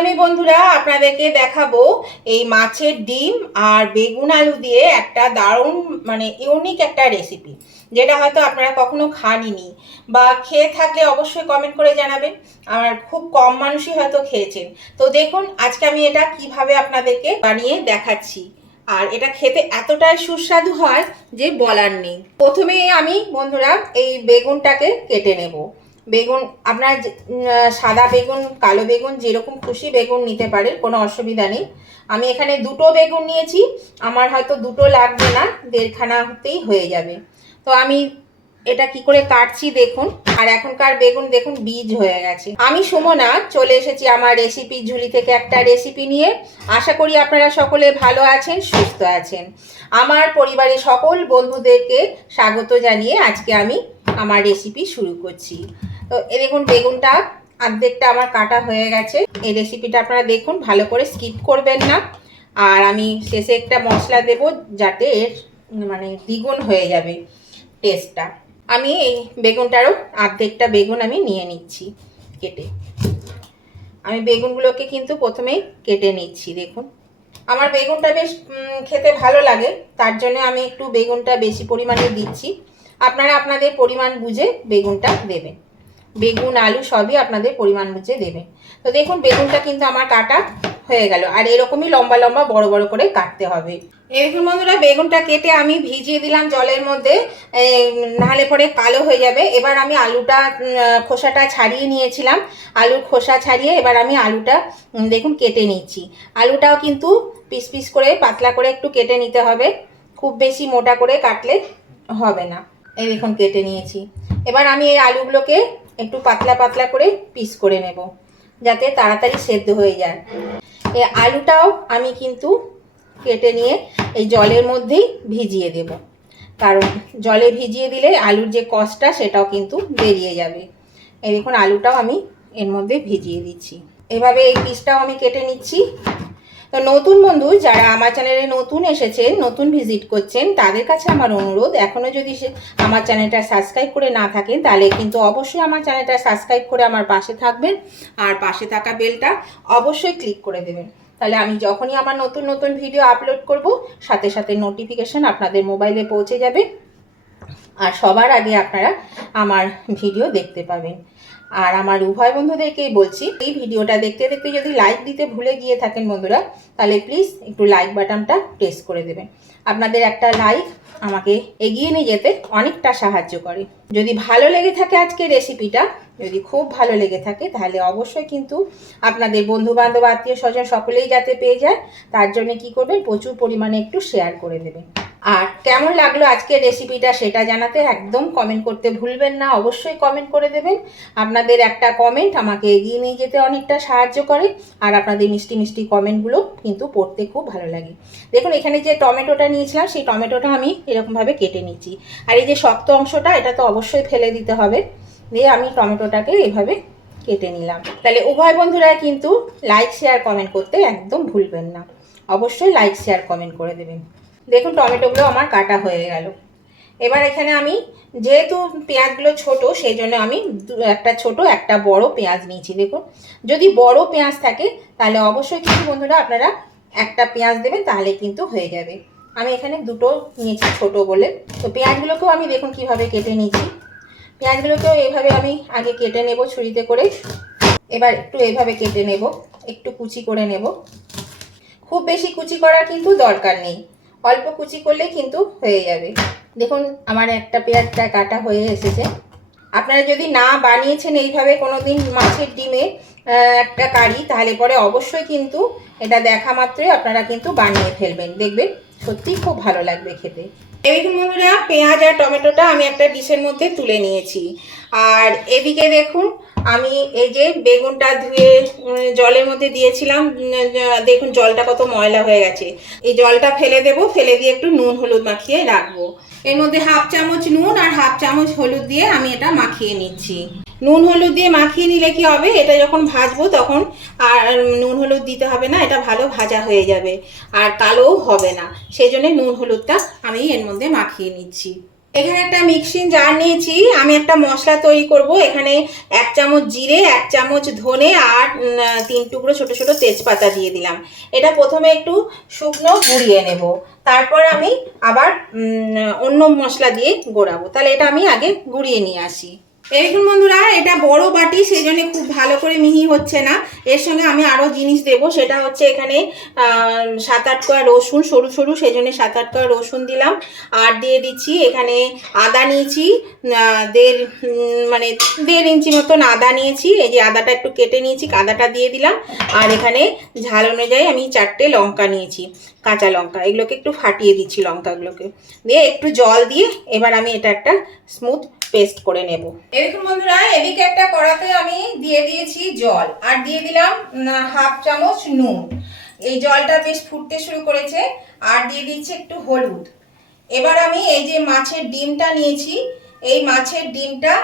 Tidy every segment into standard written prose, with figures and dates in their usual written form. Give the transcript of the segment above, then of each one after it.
আমি বন্ধুরা আপনাদেরকে দেখাবো এই মাছের ডিম আর বেগুন আলু দিয়ে একটা দারুণ ইউনিক একটা রেসিপি, যেটা হয়তো আপনারা কখনো খাননি বা খেয়ে থাকলে অবশ্যই কমেন্ট করে জানাবেন। আর খুব কম মানুষই হয়তো খেয়েছেন। তো দেখুন আজকে আমি এটা কিভাবে আপনাদেরকে বানিয়ে দেখাচ্ছি। আর এটা খেতে এতটাই সুস্বাদু হয় যে বলার নেই। প্রথমে আমি বন্ধুরা এই বেগুনটাকে কেটে নেব। বেগুন আপনার সাদা বেগুন, কালো বেগুন, যেরকম খুশি বেগুন নিতে পারেন, কোনো অসুবিধা নেই। আমি এখানে দুটো বেগুন নিয়েছি, আমার হয়তো দুটো লাগবে না, দেড়খানা হতেই হয়ে যাবে। তো আমি এটা কি করে কাটছি দেখুন। আর এখনকার বেগুন দেখুন বীজ হয়ে গেছে। আমি সুমনা চলে এসেছি আমার রেসিপি ঝুলি থেকে একটা রেসিপি নিয়ে। আশা করি আপনারা সকলে ভালো আছেন, সুস্থ আছেন। আমার পরিবারের সকল বন্ধুদেরকে স্বাগত জানিয়ে আজকে আমি আমার রেসিপি শুরু করছি। তো এই দেখুন বেগুনটা অর্ধেকটা আমার কাটা হয়ে গেছে। এই রেসিপিটা আপনারা দেখুন, ভালো করে স্কিপ করবেন না। আর আমি শেষে একটা মশলা দেব, যাতে এর দ্বিগুণ হয়ে যাবে টেস্টটা। আমি এই বেগুনটারও অর্ধেকটা বেগুন আমি নিয়ে নিচ্ছি কেটে। আমি বেগুনগুলোকে কিন্তু প্রথমেই কেটে নিচ্ছি। দেখুন আমার বেগুনটা বেশ খেতে ভালো লাগে, তার জন্য আমি একটু বেগুনটা বেশি পরিমাণে দিচ্ছি। আপনারা আপনাদের পরিমাণ বুঝে বেগুনটা দেবেন। বেগুন আলু সবই আপনাদের পরিমাণ বুঝে দেবেন। তো দেখুন বেগুনটা কিন্তু আমার কাটা হয়ে গেল। আর এরকমই লম্বা লম্বা বড় বড় করে কাটতে হবে। এরকম বন্ধুরা বেগুনটা কেটে আমি ভিজিয়ে দিলাম জলের মধ্যে, নাহলে পরে কালো হয়ে যাবে। এবার আমি আলুটা খোসাটা ছাড়িয়ে নিয়েছিলাম, আলুর খোসা ছাড়িয়ে এবার আমি আলুটা দেখুন কেটে নিচ্ছি। আলুটাও কিন্তু পিস পিস করে পাতলা করে একটু কেটে নিতে হবে, খুব বেশি মোটা করে কাটলে হবে না। এই দেখুন কেটে নিয়েছি। এবার আমি এই আলুগুলোকে একটু পাতলা পাতলা করে পিস করে নেব, যাতে তাড়াতাড়ি সেদ্ধ হয়ে যায়। এই আলুটাও আমি কিন্তু কেটে নিয়ে এই জলের মধ্যেই ভিজিয়ে দেব, কারণ জলে ভিজিয়ে দিলে আলুর যে কষটা সেটাও কিন্তু বেরিয়ে যাবে। এই দেখুন আলুটাও আমি এর মধ্যে ভিজিয়ে দিচ্ছি। এভাবে এই পিসটাও আমি কেটে নিচ্ছি। তো নতুন বন্ধু যারা আমার চ্যানেলে নতুন এসেছেন, নতুন ভিজিট করছেন, তাদের কাছে আমার অনুরোধ, এখনও যদি আমার চ্যানেলটা সাবস্ক্রাইব করে না থাকেন তাহলে কিন্তু অবশ্যই আমার চ্যানেলটা সাবস্ক্রাইব করে আমার পাশে থাকবেন। আর পাশে থাকা বেলটা অবশ্যই ক্লিক করে দেবেন, তাহলে আমি যখনই আমার নতুন নতুন ভিডিও আপলোড করব সাথে সাথে নোটিফিকেশান আপনাদের মোবাইলে পৌঁছে যাবে। আর সবার আগে আপনারা আমার ভিডিও দেখতে পাবেন। আর আমার উভয় বন্ধুদেরকেই বলছি, এই ভিডিওটা দেখতে দেখতে যদি লাইক দিতে ভুলে গিয়ে থাকেন বন্ধুরা, তাহলে প্লিজ একটু লাইক বাটনটা প্রেস করে দেবেন। আপনাদের একটা লাইক আমাকে এগিয়ে নিয়ে যেতে অনেকটা সাহায্য করে। যদি ভালো লেগে থাকে আজকের রেসিপিটা, যদি খুব ভালো লেগে থাকে, তাহলে অবশ্যই কিন্তু আপনাদের বন্ধুবান্ধব, আত্মীয় স্বজন সকলেই যাতে পেয়ে যায়, তার জন্য কি করবেন, প্রচুর পরিমাণে একটু শেয়ার করে দেবেন। আর কেমন লাগলো আজকের রেসিপিটা সেটা জানাতে একদম কমেন্ট করতে ভুলবেন না, অবশ্যই কমেন্ট করে দেবেন। আপনাদের একটা কমেন্ট আমাকে এগিয়ে নিয়ে যেতে অনেকটা সাহায্য করে। আর আপনাদের মিষ্টি মিষ্টি কমেন্টগুলো কিন্তু পড়তে খুব ভালো লাগে। দেখুন এখানে যে টমেটোটা নিয়েছিলাম, সেই টমেটোটা আমি এরকমভাবে কেটে নিচ্ছি। আর এই যে শক্ত অংশটা, এটা তো অবশ্যই ফেলে দিতে হবে। দিয়ে আমি টমেটোটাকে এইভাবে কেটে নিলাম। তাহলে উভয় বন্ধুরা কিন্তু লাইক শেয়ার কমেন্ট করতে একদম ভুলবেন না, অবশ্যই লাইক শেয়ার কমেন্ট করে দেবেন। দেখুন টমেটোগুলো আমার কাটা হয়ে গেল। এবার এখানে আমি যেহেতু পেঁয়াজগুলো ছোট, সেই জন্য আমি একটা ছোট একটা বড় পেঁয়াজ নিয়েছি। দেখুন যদি বড় পেঁয়াজ থাকে তাহলে অবশ্যই কিন্তু বন্ধুরা আপনারা একটা পেঁয়াজ দেবেন, তাহলে কিন্তু হয়ে যাবে। আমি এখানে দুটো নিয়েছি ছোট বলে। তো পেঁয়াজগুলোকেও আমি দেখুন কিভাবে কেটে নিয়েছি। পেঁয়াজগুলোকেও এইভাবে আমি আগে কেটে নেব ছুরিতে করে। এবার একটু এইভাবে কেটে নেব, একটু কুচি করে নেব। খুব বেশি কুচি করার কিন্তু দরকার নেই, অল্প কুচি করলে কিন্তু হয়ে যাবে। দেখুন আমার একটা পেঁয়াজটা কাটা হয়ে এসেছে। আপনারা যদি না বানিয়েছেন এইভাবে কোনো দিন মাছের ডিমে একটা কারি, তাহলে পরে অবশ্যই কিন্তু এটা দেখা মাত্রই আপনারা কিন্তু বানিয়ে ফেলবেন, দেখবেন সত্যিই খুব ভালো লাগবে খেতে। দেখুন বন্ধুরা পেঁয়াজ আর টমেটোটা আমি একটা ডিশের মধ্যে তুলে নিয়েছি। আর এদিকে দেখুন আমি এই যে বেগুনটা ধুয়ে জলের মধ্যে দিয়েছিলাম, দেখুন জলটা কত ময়লা হয়ে গেছে। এই জলটা ফেলে দেব, ফেলে দিয়ে একটু নুন হলুদ মাখিয়ে রাখবো। এর মধ্যে হাফ চামচ নুন আর হাফ চামচ হলুদ দিয়ে আমি এটা মাখিয়ে নিচ্ছি। নুন হলুদ দিয়ে মাখিয়ে নিলে কি হবে, এটা যখন ভাজবো তখন আর নুন হলুদ দিতে হবে না, এটা ভালো ভাজা হয়ে যাবে আর কালোও হবে না। সেই জন্য নুন হলুদটা আমি এর মধ্যে মাখিয়ে নিচ্ছি। এখানে একটা মিক্সিং জার নিয়েছি, আমি একটা মশলা তৈরি করব। এখানে 1 চামচ জিরে, 1 চামচ ধনে আর 3 টুকরো ছোট ছোট তেজপাতা দিয়ে দিলাম। এটা প্রথমে একটু শুকনো গুঁড়িয়ে নেব, তারপর আমি আবার অন্য মশলা দিয়ে গোড়াবো। তাহলে এটা আমি আগে গুঁড়িয়ে নিয়ে আসি। দেখুন বন্ধুরা, এটা বড় বাটি, সেই জন্য খুব ভালো করে মিহি হচ্ছে না। এর সঙ্গে আমি আরও জিনিস দেব, সেটা হচ্ছে এখানে 7-8 কোয়া রসুন, সরু সরু, সেই জন্য 7-8 কোয়া রসুন দিলাম। আর দিয়ে দিচ্ছি এখানে আদা নিয়েছি, মানে 1.5 ইঞ্চি মতন আদা নিয়েছি। এই যে আদাটা একটু কেটে নিয়েছি, আদাটা দিয়ে দিলাম। আর এখানে ঝাল অনুযায়ী আমি 4টে লঙ্কা নিয়েছি, কাঁচা লঙ্কা। এগুলোকে একটু ফাটিয়ে দিচ্ছি, লঙ্কাগুলোকে দিয়ে একটু জল দিয়ে এবার আমি এটা একটা স্মুথ পেস্ট করে নেব। এরকম বন্ধুরা, এদিকে একটা কড়াতে আমি দিয়ে দিয়েছি জল, আর দিয়ে দিলাম 1/2 চামচ নুন। এই জলটা বেশ ফুটতে শুরু করেছে, আর দিয়ে দিচ্ছি একটু হলুদ। এবার আমি এই যে মাছের ডিমটা নিয়েছি, এই মাছের ডিমটা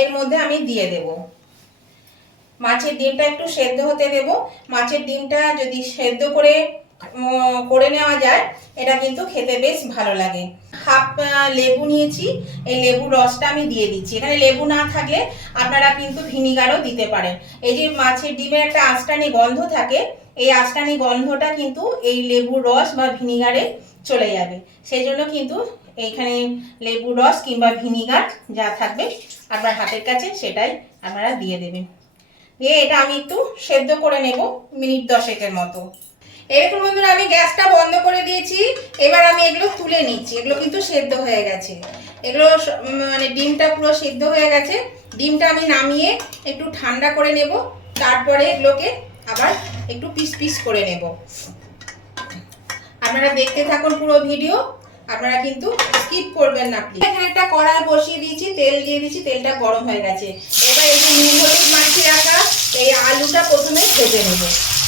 এর মধ্যে আমি দিয়ে দেব। মাছের ডিমটা একটু সেদ্ধ হতে দেব। মাছের ডিমটা যদি সেদ্ধ করে নেওয়া যায়, এটা কিন্তু খেতে বেশ ভালো লাগে। 1/2 লেবু নিয়েছি, এই লেবুর রসটা আমি দিয়ে দিচ্ছি। এখানে লেবু না থাকলে আপনারা কিন্তু ভিনিগারও দিতে পারেন। এই যে মাছের ডিমের একটা আঁশটানি গন্ধ থাকে, এই আঁশটানি গন্ধটা কিন্তু এই লেবুর রস বা ভিনিগারে চলে যাবে। সেই জন্য কিন্তু এইখানে লেবুর রস কিংবা ভিনিগার যা থাকবে আপনার হাতের কাছে, সেটাই আপনারা দিয়ে দেবেন। দিয়ে এটা আমি একটু সেদ্ধ করে নেব মিনিট 10-এর মতো। এরকম বন্ধুরা, আমি গ্যাসটা বন্ধ করে দিয়েছি। এবার আমি এগুলো তুলে নিচ্ছি। এগুলো কিন্তু সেদ্ধ হয়ে গেছে, এগুলো মানে ডিমটা পুরো সেদ্ধ হয়ে গেছে। ডিমটা আমি নামিয়ে একটু ঠান্ডা করে নেব, তারপরে এগুলোকে আবার একটু পিস পিস করে নেব। আপনারা দেখতে থাকুন পুরো ভিডিও, আপনারা কিন্তু স্কিপ করবেন না প্লিজ। এখানে একটা কড়াই বসিয়ে দিয়েছি, তেল দিয়ে দিয়েছি, তেলটা গরম হয়ে গেছে। এবার এই যে নুন হলুদ মাখিয়ে রাখা এই আলুটা প্রথমে ভেজে নেব।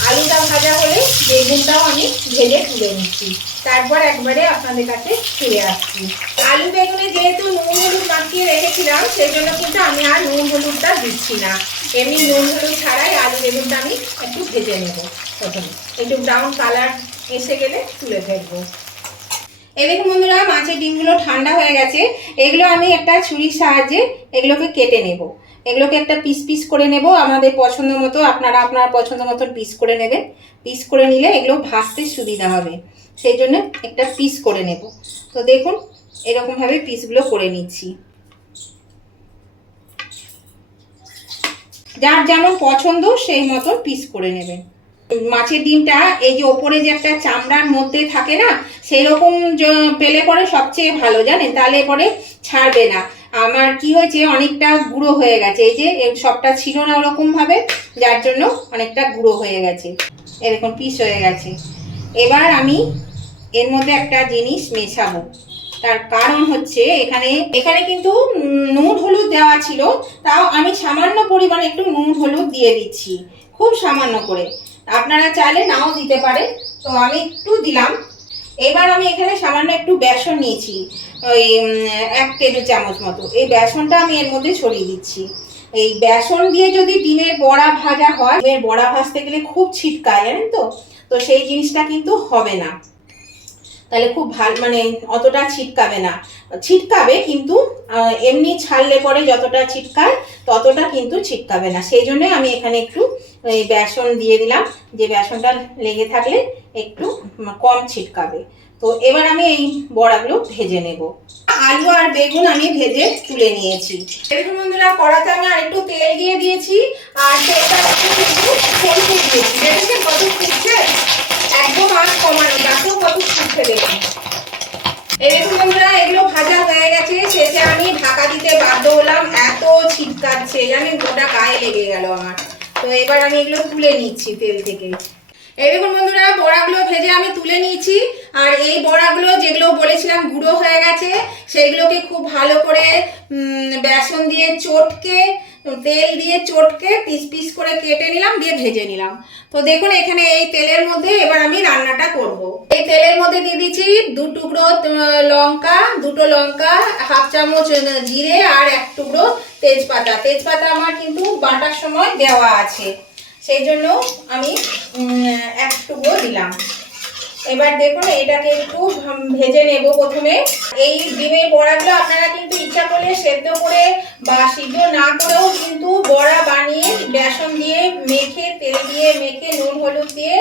আলুটা ভাজা হলে বেগুনটাও আমি ভেজে তুলে নিচ্ছি, তারপর একবারে আপনাদের কাছে ফিরে আসছি। আলু বেগুনে যেহেতু নুন হলুদ মাখিয়ে রেখেছিলাম, সেই জন্য কিন্তু আমি আর নুন হলুদটা দিচ্ছি না। এমনি নুন হলুদ ছাড়াই আলু বেগুনটা আমি একটু ভেজে নেব। প্রথমে একটু ব্রাউন কালার এসে গেলে তুলে ফেলবো। এই দেখুন বন্ধুরা, মাছের ডিমগুলো ঠান্ডা হয়ে গেছে। এগুলো আমি একটা ছুরির সাহায্যে এগুলোকে কেটে নেব। এগুলোকে একটা পিস পিস করে নেব, আমাদের পছন্দ মতো। আপনারা আপনার পছন্দ মতন পিস করে নেবেন। পিস করে নিলে এগুলো ভাজতে সুবিধা হবে, সেই জন্য একটা পিস করে নেব। তো দেখুন, এরকমভাবে পিসগুলো করে নিচ্ছি। যার যেমন পছন্দ সেই মতন পিস করে নেবেন। মাছের ডিমটা এই যে ওপরে যে একটা চামড়ার মধ্যে থাকে না, সেই রকম পেলে পরে সবচেয়ে ভালো, জানেন, তাহলে পরে ছাড়বে না। আমার কি হয়েছে, অনেকটা গুঁড়ো হয়ে গেছে। এই যে সবটা ছিল না ওরকম ভাবে, যার জন্য অনেকটা গুঁড়ো হয়ে গেছে, এরকম পিস হয়ে গেছে। এবার আমি এর মধ্যে একটা জিনিস মেশাবো। তার কারণ হচ্ছে এখানে কিন্তু নুন হলুদ দেওয়া ছিল, তাও আমি সামান্য পরিমাণে একটু নুন হলুদ দিয়ে দিচ্ছি, খুব সামান্য করে। আপনারা চাইলে নাও দিতে পারেন, তো আমি একটু দিলাম। এবার আমি এখানে সামান্য একটু বেসন নিয়েছি, ওই 1 টেবিল চামচ মতো। এই বেসনটা আমি এর মধ্যে ছড়িয়ে দিচ্ছি। এই বেসন দিয়ে যদি ডিমের বড়া ভাজা হয়, ডিমের বড়া ভাজতে গেলে খুব ছিটকায়, জানেন তো। তো সেই জিনিসটা কিন্তু হবে না, তাহলে খুব ভালো, মানে অতটা ছিটকাবে না। ছিটকাবে কিন্তু এমনি ছাড়লে পরে যতটা ছিটকায় ততটা কিন্তু ছিটকাবে না। সেই জন্য আমি এখানে একটু বেসন দিয়ে দিলাম, যে বেসনটা লেগে থাকলে একটু কম ছিটকাবে। তো এবার আমি এই বড়াগুলো ভেজে নেব। আলু আর বেগুন আমি ভেজে তুলে নিয়েছি। দেখুন বন্ধুরা, কড়াতে আমি আরেকটু তেল দিয়ে দিয়েছি, আর তেলটা একটু সরষে দিয়েছি। দেখেছেন কত ফুটছে, একদম আঁচ কমানো, দেখো কত ফুটছে দেখুন। এই দেখুন বন্ধুরা, এগুলো ভাজা হয়ে গেছে। শেষে আমি ঢাকা দিতে বাধ্য হলাম, এত ছিটকাচ্ছে, আমি গোটা গায়ে লেগে গেল আমার। তো এবার আমি এগুলো তুলে নিচ্ছি তেল থেকে। এই দেখুন বন্ধুরা, বড়াগুলো ভেজে আমি তুলে নিয়েছি। আর এই বড়াগুলো যেগুলো বলেছিলাম গুঁড়ো হয়ে গেছে, সেগুলোকে খুব ভালো করে বেসন দিয়ে চটকে, তেল দিয়ে চটকে পিস পিস করে কেটে নিলাম, দিয়ে ভেজে নিলাম। তো দেখুন, এখানে এই তেলের মধ্যে এবার আমি রান্নাটা করব। এই তেলের মধ্যে দিয়ে দিচ্ছি 2 টুকরো লঙ্কা, 2টো লঙ্কা, 1/2 চামচ জিরে আর 1 টুকরো তেজপাতা। তেজপাতা আমার কিন্তু বাটার সময় দেওয়া আছে, সেই জন্য আমি 1 টুকরো দিলাম। এবার দেখুন এটাকে একটু ভেজে নেব প্রথমে। এই ডিমের বড়াগুলো আপনারা কিন্তু ইচ্ছা করলে সেদ্ধ করে বা সিদ্ধ না করেও কিন্তু বড়া বানিয়ে বেসন দিয়ে মেখে, তেল দিয়ে মেখে, নুন হলুদ দিয়ে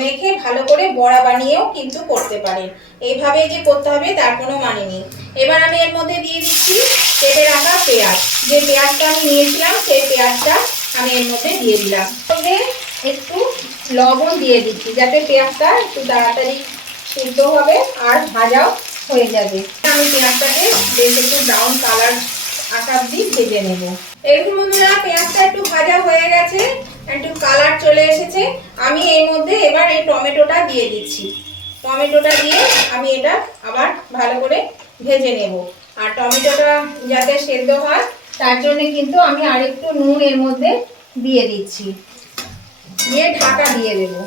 মেখে ভালো করে বড়া বানিয়েও কিন্তু করতে পারেন। এইভাবে যে করতে হবে তার কোনো মানে নেই। এবার আমি এর মধ্যে দিয়ে দিচ্ছি কেটে রাখা পেঁয়াজ। যে পেঁয়াজটা আমি নিয়েছিলাম সেই পেঁয়াজটা আমি এর মধ্যে দিয়ে দিলাম। তবে একটু লবণ দিয়ে দিচ্ছি যাতে পেঁয়াজটা একটু তাড়াতাড়ি সিদ্ধ হবে আর ভাজাও হয়ে যাবে। আমি পেঁয়াজটাকে বেশ একটু ব্রাউন কালার আসা অবধি ভেজে নেব। এরকম বন্ধুরা পেঁয়াজটা একটু ভাজা হয়ে গেছে, একটু কালার চলে এসেছে। আমি এর মধ্যে এবার এই টমেটোটা দিয়ে দিচ্ছি। টমেটোটা দিয়ে আমি এটা আবার ভালো করে ভেজে নেব। আর টমেটোটা যাতে সেদ্ধ হয় তার জন্য কিন্তু আমি আরেকটু নুন এর মধ্যে দিয়ে দিচ্ছি, দিয়ে ঢাকা দিয়ে দেবো,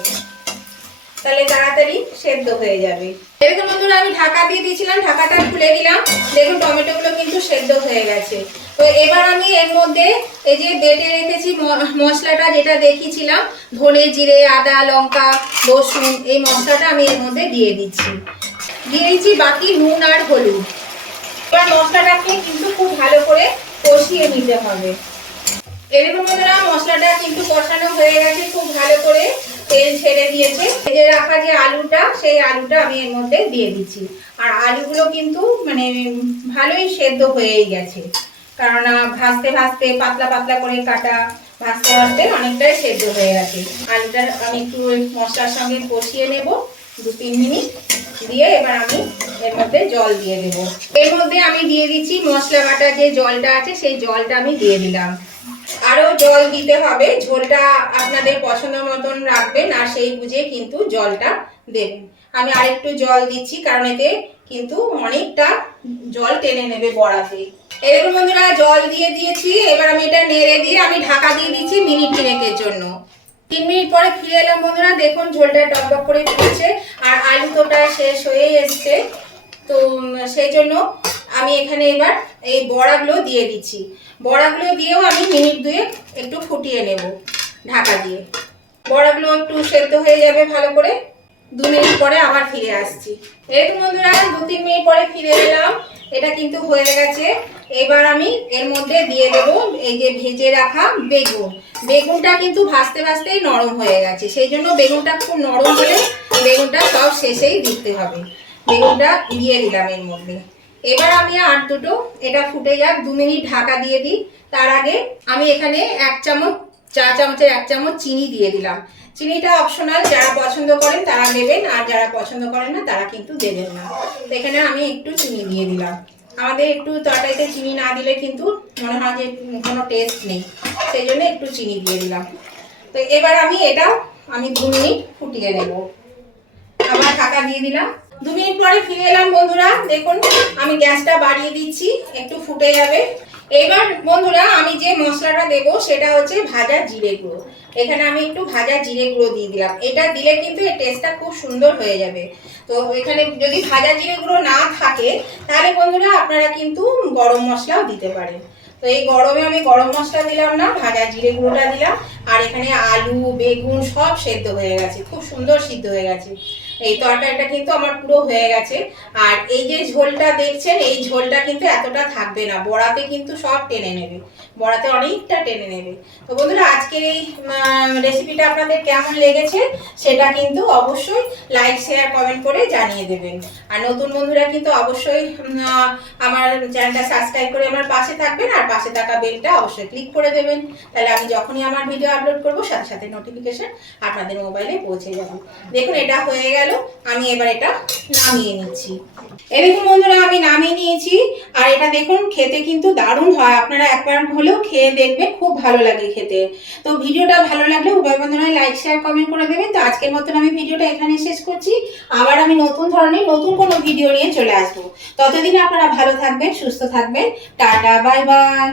তাহলে তাড়াতাড়ি সেদ্ধ হয়ে যাবে। এরকম বন্ধুরা আমি ঢাকা দিয়ে দিয়েছিলাম, ঢাকাটা খুলে দিলাম। দেখুন টমেটোগুলো কিন্তু সেদ্ধ হয়ে গেছে। তো এবার আমি এর মধ্যে এই যে বেটে রেখেছি মশলাটা, যেটা দেখিয়েছিলাম ধনে জিরে আদা লঙ্কা রসুন, এই মশলাটা আমি এর মধ্যে দিয়ে দিচ্ছি। দিয়ে দিচ্ছি বাকি নুন আর হলুদ। এবার মশলাটাকে কিন্তু খুব ভালো করে কষিয়ে নিতে হবে। এরকম বন্ধুরা মশলাটা কিন্তু কষানো হয়ে গেছে, খুব ভালো করে তেল ছেড়ে দিয়েছে। ভেজে রাখা যে আলুটা, সেই আলুটা আমি এর মধ্যে দিয়ে দিচ্ছি। আর আলুগুলো কিন্তু মানে ভালোই সেদ্ধ হয়েই গেছে, কারণ ভাজতে ভাজতে পাতলা পাতলা করে কাটা, ভাজতে ভাজতে অনেকটাই সেদ্ধ হয়ে গেছে। আলুটা আমি একটু মশলার সঙ্গে কষিয়ে নেব 2-3 মিনিট, দিয়ে এবার আমি এর মধ্যে জল দিয়ে দেব। এর মধ্যে আমি দিয়ে দিচ্ছি মশলা বাটা যে জলটা আছে, সেই জলটা আমি দিয়ে দিলাম। আরো জল দিতে হবে, ঝোলটা আপনাদের পছন্দ মতন রাখবেন আর সেই বুঝে কিন্তু জলটা দেবেন। আমি আরেকটু জল দিচ্ছি কারণ এতে কিন্তু অনেকটা জল টেনে নেবে বড়াতে। এরকম বন্ধুরা জল দিয়ে দিয়েছি। এবার আমি এটা নেড়ে দিয়ে আমি ঢাকা দিয়ে দিচ্ছি মিনিট 3 জন্য। 3 মিনিট পরে ফিরে এলাম বন্ধুরা, দেখুন ঝোলটা টকবক করে ফুটছে আর আলু তো প্রায় শেষ হয়ে এসছে। তো সেই জন্য আমি এখানে এবার এই বড়াগুলো দিয়ে দিচ্ছি। বড়াগুলো দিয়েও আমি মিনিট 2 একটু ফুটিয়ে নেব ঢাকা দিয়ে। বড়াগুলো একটু সেদ্ধ হয়ে যাবে ভালো করে। 2 মিনিট পরে আবার ফিরে আসছি। এরকম বন্ধুরা 2-3 মিনিট পরে ফিরে এলাম, এটা কিন্তু হয়ে গেছে। এবার আমি এর মধ্যে দিয়ে দেবো এই যে ভেজে রাখা বেগুন। বেগুনটা কিন্তু ভাজতে ভাজতেই নরম হয়ে গেছে, সেই জন্য বেগুনটা খুব নরম হলে বেগুনটা সব শেষেই দিতে হবে। বেগুনটা দিয়ে দিলাম এর মধ্যে। এবার আমি আর দুটো এটা ফুটে যাক, 2 মিনিট ঢাকা দিয়ে দিই। তার আগে আমি এখানে 1 চামচ, চা চামচের 1 চামচ চিনি দিয়ে দিলাম। চিনিটা অপশনাল, যারা পছন্দ করেন তারা দেবেন আর যারা পছন্দ করেন না তারা কিন্তু দেবেন না। তো এখানে আমি একটু চিনি দিয়ে দিলাম। আমাদের একটু তরকারিতে চিনি না দিলে কিন্তু মনে হয় যে কোনো টেস্ট নেই, সেই জন্য একটু চিনি দিয়ে দিলাম। তো এবার আমি এটা 2 মিনিট ফুটিয়ে নেব। আবার ঢাকা দিয়ে দিলাম। 2 মিনিট পরে ফিরে এলাম বন্ধুরা, দেখুন আমি গ্যাসটা বাড়িয়ে দিচ্ছি, একটু ফুটে যাবে। এবার বন্ধুরা আমি যে মশলাটা দেবো সেটা হচ্ছে ভাজা জিরে গুঁড়ো। এখানে আমি একটু ভাজা জিরে গুঁড়ো দিয়ে দিলাম। এটা দিলে কিন্তু এর টেস্টটা খুব সুন্দর হয়ে যাবে। তো এখানে যদি ভাজা জিরে গুঁড়ো না থাকে তাহলে বন্ধুরা আপনারা কিন্তু গরম মশলাও দিতে পারেন। তো এই গরমে আমি গরম মশলা দিলাম না, ভাজা জিরে গুঁড়োটা দিলাম। আর এখানে আলু বেগুন সব সেদ্ধ হয়ে গেছে, খুব সুন্দর সিদ্ধ হয়ে গেছে। এই তরকারিটা কিন্তু আমার পুরো হয়ে গেছে। আর এই যে ঝোলটা দেখছেন, এই ঝোলটা কিন্তু এতটা থাকবে না, বড়াতে কিন্তু সব টেনে নেবে, বড়াতে অনেকটা টেনে নেবে। তো বন্ধুরা আজকের এই রেসিপিটা আপনাদের কেমন লেগেছে সেটা কিন্তু অবশ্যই লাইক শেয়ার কমেন্ট করে জানিয়ে দেবেন। আর নতুন বন্ধুরা কিন্তু অবশ্যই আমার চ্যানেলটা সাবস্ক্রাইব করে আমার পাশে থাকবেন আর পাশে থাকা বেলটা অবশ্যই ক্লিক করে দেবেন, তাহলে আমি যখনই আমার ভিডিও আপলোড করব সাথে সাথে নোটিফিকেশন আপনাদের মোবাইলে পৌঁছে যাবে। দেখুন এটা হয়ে গেল, আমি এবার এটা নামিয়ে নিচ্ছি। এরকম বন্ধুরা আমি নামিয়ে নিয়েছি। আর এটা দেখুন খেতে কিন্তু দারুণ হয়, আপনারা একবার হলেও খেয়ে দেখবেন, খুব ভালো লাগে খেতে। তো ভিডিওটা ভালো লাগলে উভয় বন্ধুরা লাইক শেয়ার কমেন্ট করে দেবেন। তো আজকের মতন আমি ভিডিওটা এখানে শেষ করছি। আবার আমি নতুন ধরনের নতুন কোনো ভিডিও নিয়ে চলে আসবো। ততদিন আপনারা ভালো থাকবেন, সুস্থ থাকবেন। Tata bye bye.